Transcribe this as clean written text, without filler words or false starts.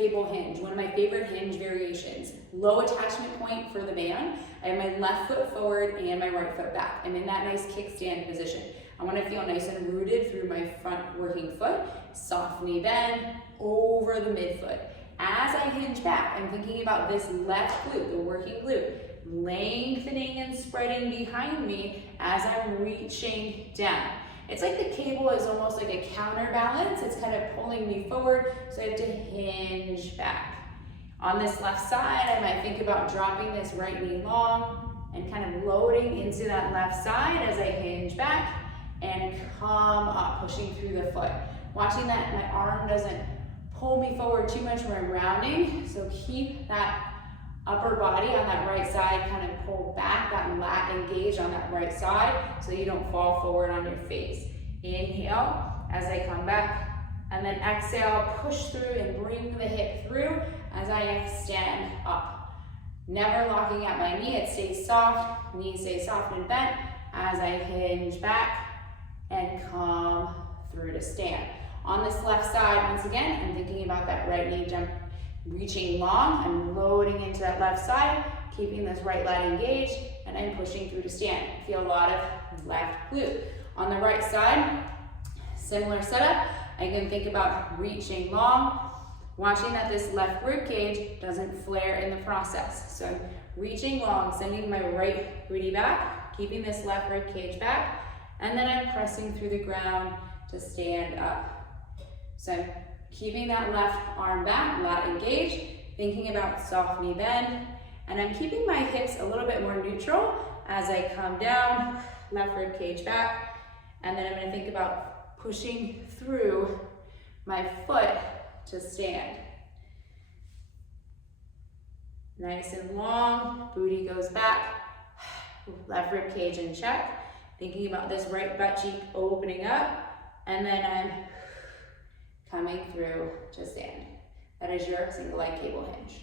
cable hinge, one of my favorite hinge variations. Low attachment point for the band. I have my left foot forward and my right foot back. I'm in that nice kickstand position. I want to feel nice and rooted through my front working foot. Soft knee bend over the midfoot. As I hinge back, I'm thinking about this left glute, the working glute, lengthening and spreading behind me as I'm reaching down. It's like the cable is almost like a counterbalance. It's kind of pulling me forward, so I have to hinge back. On this left side, I might think about dropping this right knee long and kind of loading into that left side as I hinge back and come up, pushing through the foot. Watching that my arm doesn't pull me forward too much where I'm rounding, so keep that upper body on that right side kind of pull back, that lat engaged on that right side so you don't fall forward on your face. Inhale as I come back, and then exhale, push through and bring the hip through as I extend up. Never locking at my knee, it stays soft, knee stays soft and bent as I hinge back and come through to stand. On this left side, once again, I'm thinking about that right knee jump, reaching long, I'm loading into that left side, keeping this right lat engaged, and I'm pushing through to stand. Feel a lot of left glute. On the right side, similar setup, I can think about reaching long, watching that this left rib cage doesn't flare in the process. So I'm reaching long, sending my right booty back, keeping this left rib cage back, and then I'm pressing through the ground to stand up. So I'm keeping that left arm back, lat engaged, thinking about soft knee bend, and I'm keeping my hips a little bit more neutral as I come down, left rib cage back, and then I'm going to think about pushing through my foot to stand. Nice and long, booty goes back, left rib cage in check, thinking about this right butt cheek opening up, and then I'm coming through to stand. That is your single leg cable hinge.